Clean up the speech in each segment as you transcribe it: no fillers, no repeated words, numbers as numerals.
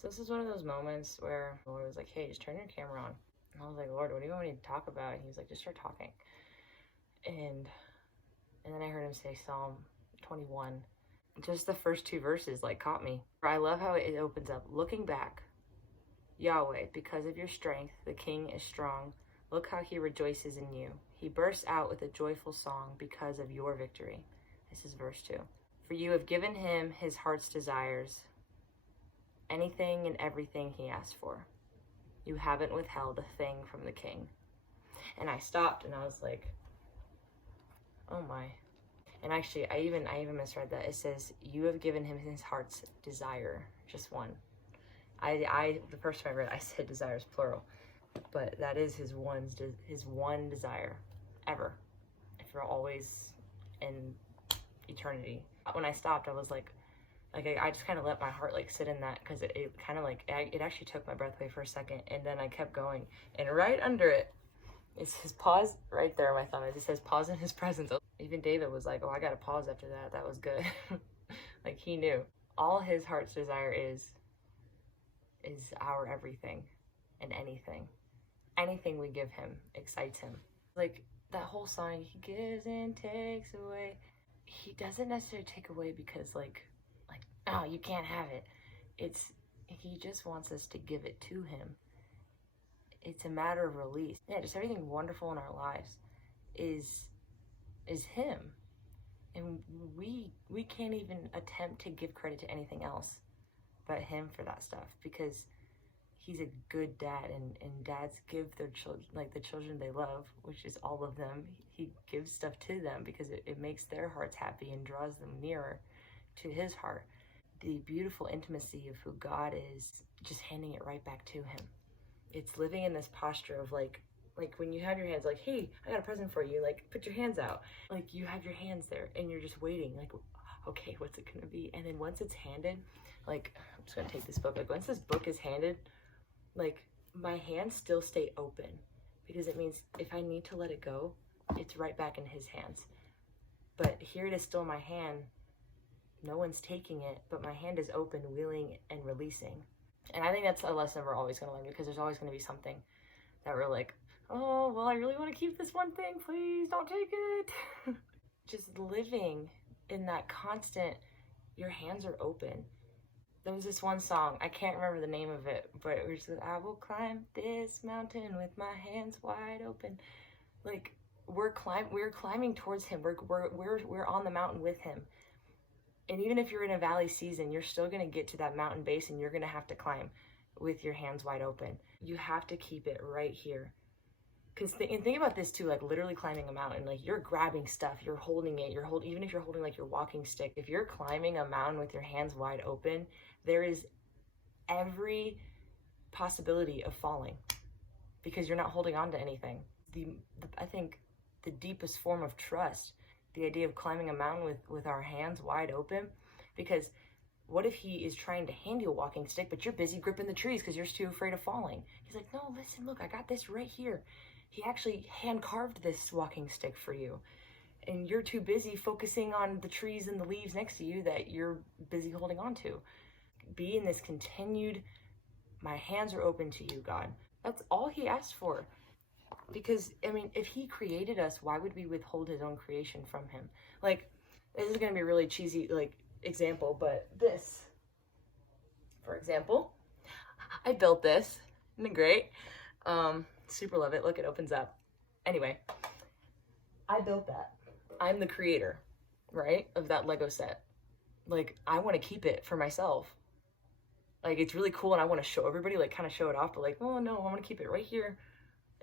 So this is one of those moments where the Lord was like, hey, just turn your camera on. And I was like, Lord, what do you want me to talk about? And he was like, just start talking. And then I heard him say Psalm 21. Just the first two verses like caught me. I love how it opens up. Looking back, Yahweh, because of your strength, the king is strong. Look how he rejoices in you. He bursts out with a joyful song because of your victory. This is verse 2. For you have given him his heart's desires, anything and everything he asked for. You haven't withheld a thing from the king. And I stopped and I was like, oh my. And actually, I even misread that. It says, you have given him his heart's desire, just one. The first time I read it, I said desires plural, but that is his one desire ever, for always in eternity. When I stopped, I was like I just kind of let my heart like sit in that, because it kind of like it actually took my breath away for a second, and then I kept going, and right under it is his pause right there on my thumb. It just says pause in his presence. Even David was like, oh, I gotta pause after that. That was good. Like, he knew all his heart's desire is our everything and anything. Anything we give him excites him. Like that whole song, he gives and takes away. He doesn't necessarily take away because like, oh, you can't have it. He just wants us to give it to him. It's a matter of release. Yeah, just everything wonderful in our lives is him. And we can't even attempt to give credit to anything else but him for that stuff, because he's a good dad, and dads give their children, like the children they love, which is all of them, he gives stuff to them because it makes their hearts happy and draws them nearer to his heart. The beautiful intimacy of who God is, just handing it right back to him. It's living in this posture of like when you have your hands, like, hey, I got a present for you, like, put your hands out. Like, you have your hands there and you're just waiting, like, okay, what's it gonna be? And then once it's handed, like, I'm just gonna take this book, like, once this book is handed, like, my hands still stay open, because it means if I need to let it go, it's right back in his hands. But here it is still in my hand, no one's taking it, but my hand is open, wheeling and releasing. And I think that's a lesson we're always going to learn, because there's always going to be something that we're like, oh, well, I really want to keep this one thing, please don't take it. Just living in that constant, your hands are open. There was this one song, I can't remember the name of it, but it was just, I will climb this mountain with my hands wide open. Like, we're climbing towards him. We're on the mountain with him. And even if you're in a valley season, you're still going to get to that mountain base, and you're going to have to climb with your hands wide open. You have to keep it right here. And think about this too, like literally climbing a mountain, like you're grabbing stuff, you're holding it, even if you're holding like your walking stick, if you're climbing a mountain with your hands wide open, there is every possibility of falling, because you're not holding on to anything. I think the deepest form of trust, the idea of climbing a mountain with our hands wide open, because what if he is trying to hand you a walking stick, but you're busy gripping the trees because you're too afraid of falling? He's like, no, listen, look, I got this right here. He actually hand carved this walking stick for you, and you're too busy focusing on the trees and the leaves next to you that you're busy holding on to. Be in this continued, my hands are open to you, God. That's all he asked for. Because, I mean, if he created us, why would we withhold his own creation from him? Like, this is going to be a really cheesy, like, example, but this, for example, I built this. Isn't it great? Super love it. Look, it opens up. Anyway, I built that. I'm the creator, right, of that Lego set. Like, I want to keep it for myself. Like, it's really cool, and I want to show everybody, like, kind of show it off, but like, oh no, I want to keep it right here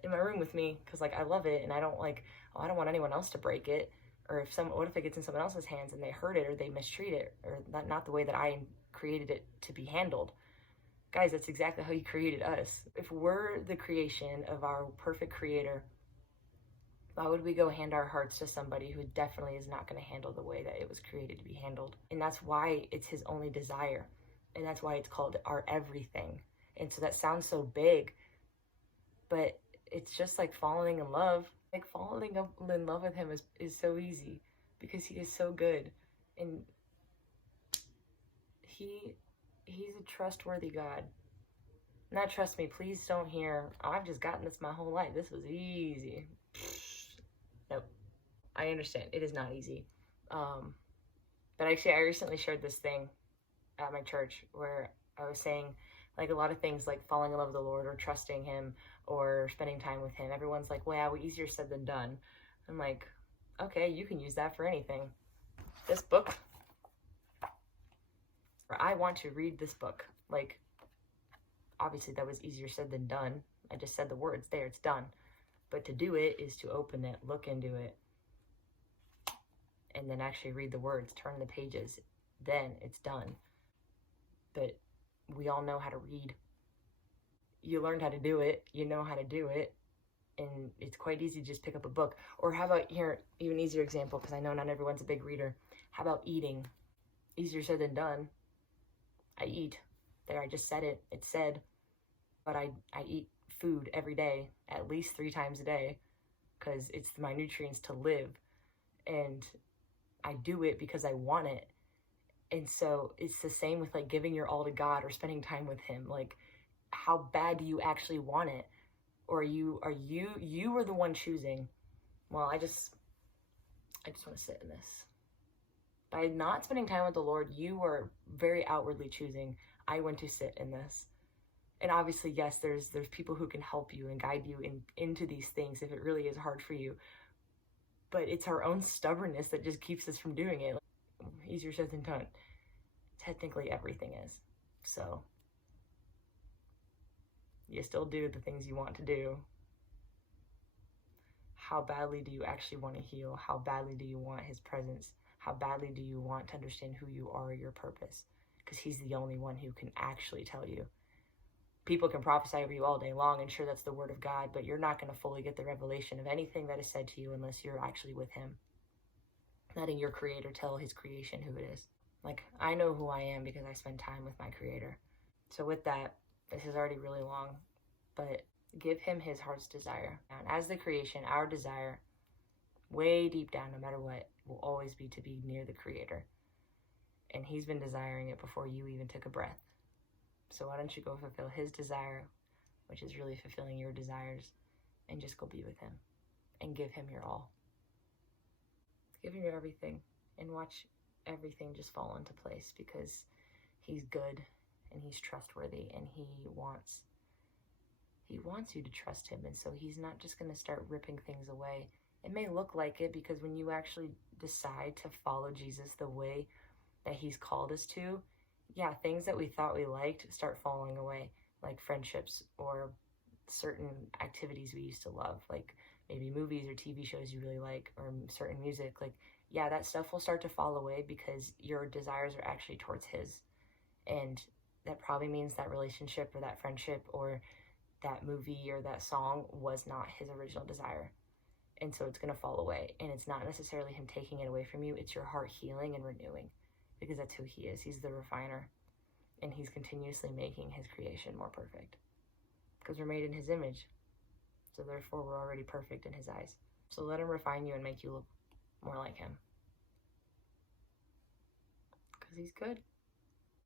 in my room with me, because like I love it, and I don't like, oh, I don't want anyone else to break it, or what if it gets in someone else's hands and they hurt it, or they mistreat it, or not the way that I created it to be handled. Guys, that's exactly how he created us. If we're the creation of our perfect creator, why would we go hand our hearts to somebody who definitely is not going to handle the way that it was created to be handled? And that's why it's his only desire, and that's why it's called our everything. And so that sounds so big, but it's just like falling in love. Like, falling in love with him is so easy, because he is so good, and he He's a trustworthy God. Not trust me, please don't hear, I've just gotten this my whole life. This was easy. Nope. I understand. It is not easy. But actually, I recently shared this thing at my church where I was saying, like, a lot of things like falling in love with the Lord or trusting Him or spending time with Him. Everyone's like, wow, easier said than done. I'm like, okay, you can use that for anything. This book, or I want to read this book. Like, obviously that was easier said than done. I just said the words there, it's done. But to do it is to open it, look into it, and then actually read the words, turn the pages. Then it's done. But we all know how to read. You learned how to do it, you know how to do it, and it's quite easy to just pick up a book. Or how about, here, even easier example, because I know not everyone's a big reader. How about eating? Easier said than done. I eat. There, I just said it. It's said. But I eat food every day, at least 3 times a day, because it's my nutrients to live. And I do it because I want it. And so it's the same with like giving your all to God or spending time with Him. Like, how bad do you actually want it? Or you are the one choosing, well, I just want to sit in this. By not spending time with the Lord, you are very outwardly choosing, I want to sit in this. And obviously, yes, there's people who can help you and guide you into these things if it really is hard for you. But it's our own stubbornness that just keeps us from doing it. Like, easier said than done. Technically, everything is. So, you still do the things you want to do. How badly do you actually want to heal? How badly do you want His presence? How badly do you want to understand who you are, your purpose? Because He's the only one who can actually tell you. People can prophesy over you all day long, and sure, that's the word of God, but you're not going to fully get the revelation of anything that is said to you unless you're actually with Him. Letting your Creator tell His creation who it is. Like, I know who I am because I spend time with my Creator. So with that, this is already really long, but give Him His heart's desire. And as the creation, our desire, way deep down, no matter what, will always be to be near the Creator. And He's been desiring it before you even took a breath. So why don't you go fulfill His desire, which is really fulfilling your desires, and just go be with Him and give Him your all. Give Him your everything and watch everything just fall into place, because He's good and He's trustworthy, and He wants you to trust Him. And so He's not just going to start ripping things away. It may look like it, because when you actually decide to follow Jesus the way that He's called us to, yeah, things that we thought we liked start falling away, like friendships or certain activities we used to love, like maybe movies or TV shows you really like, or certain music. Like, yeah, that stuff will start to fall away because your desires are actually towards His. And that probably means that relationship or that friendship or that movie or that song was not His original desire. And so it's going to fall away. And it's not necessarily Him taking it away from you. It's your heart healing and renewing, because that's who He is. He's the refiner. And He's continuously making His creation more perfect, because we're made in His image. So therefore, we're already perfect in His eyes. So let Him refine you and make you look more like Him, because He's good.